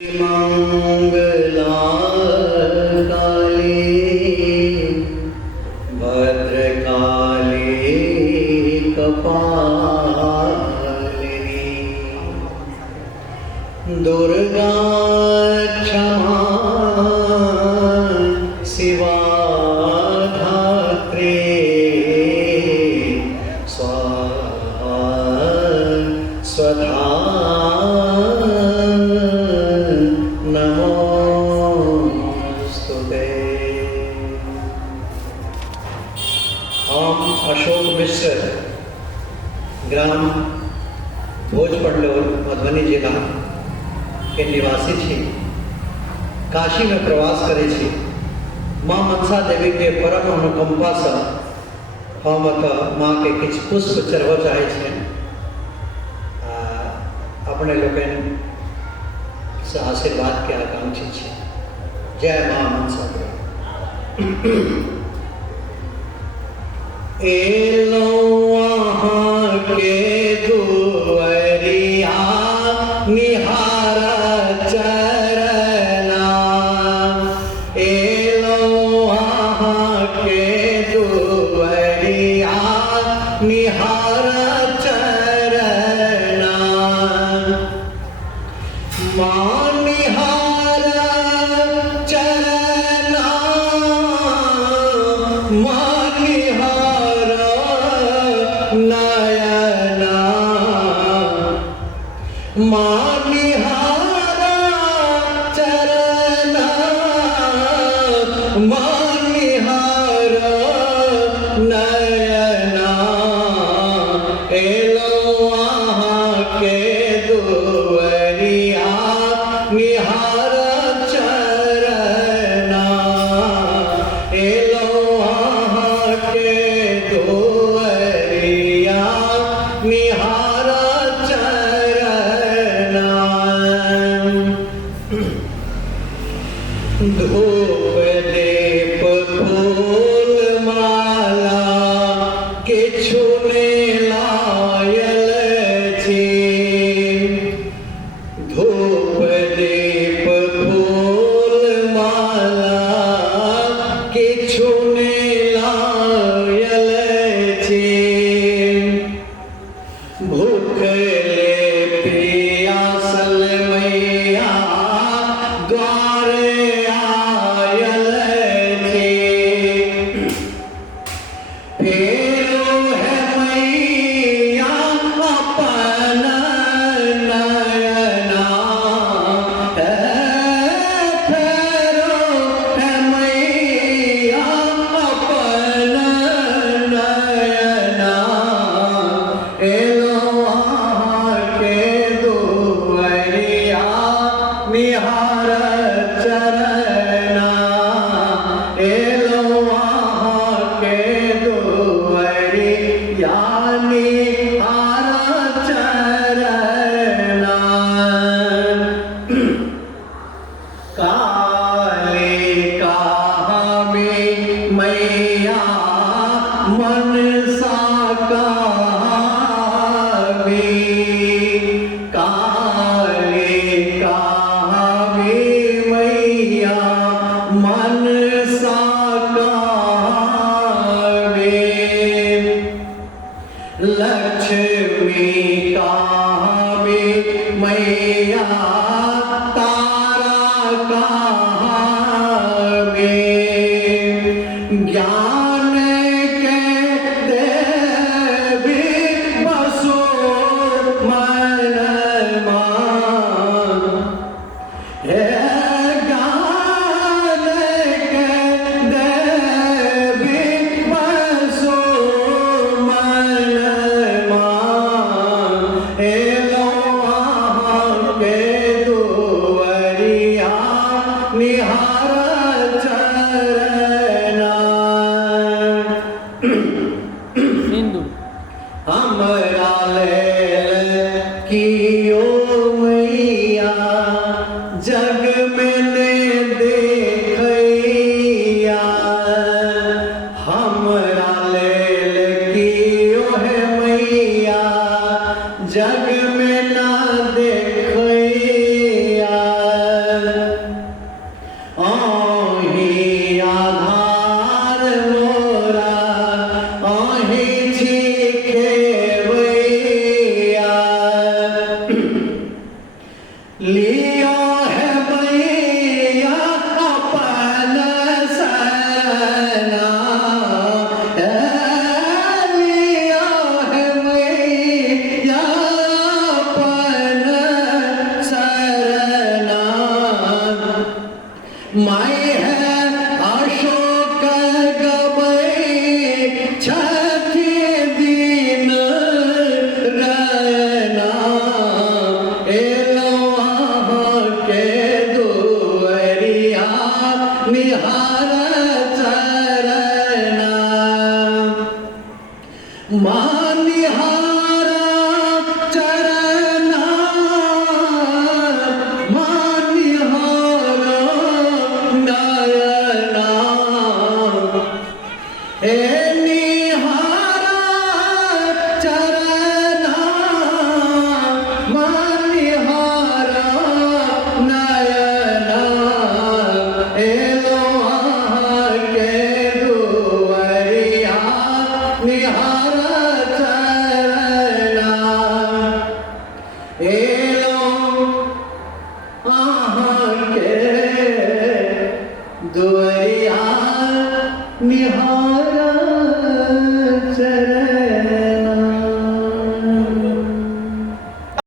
मंगला काली भद्रकाली कपालिनी दुर्गा क्षमा शिवा धात्री स्वाहा स्वधा अशोक मिश्र ग्राम भोजपंडोर मधुबनी जिला के निवासी छी। काशी में प्रवास करे छी। माँ मनसा देवी के परम अनुकंपा से हम माँ के किछ पुष्प चढ़ब चाहे छे। अपने लोगन से आशीर्वाद के आकांक्षी छे। जय माँ मनसा देवी। एलो वहाँ के दुआरिया निहारा चरना। एलो वहाँ के दुआरिया निहारा चरना। माँ निहारा चरना माँ निहारा नयना। माँ निहारा चरना माँ निहारा नयना। एलो वहाँ के दुआरिया निहारा चरना। एलो वहाँ के दुआरिया निहारा चरना। धूप दीप फूल माला किछु ने लायल छी। धूप दीप फूल माला किछु ने लायल छी। भूखले पियासल मैया द्वारे आयल छी। फेरो है मैया अपन नयना। फेरो है मैया अपन नयना। एलो वहाँ के दुआरिया निहारा चरना। एलो वहाँ के दुआरिया निहारा चरना। कालिका हमें मैया मनसा कालिका हमें मैया मनसा लक्ष्मी का हमें मैया तारा का हमें ज्ञान के देवी बसो मन मान। ज्ञान के देवी बसो मन मान। एलो वहाँ के दुआरिया निहारा चरना। हमरा लेल कियो मैया जग में ने देखैया। हमरा लेल कियो है मैया जग में ना देखैया। माए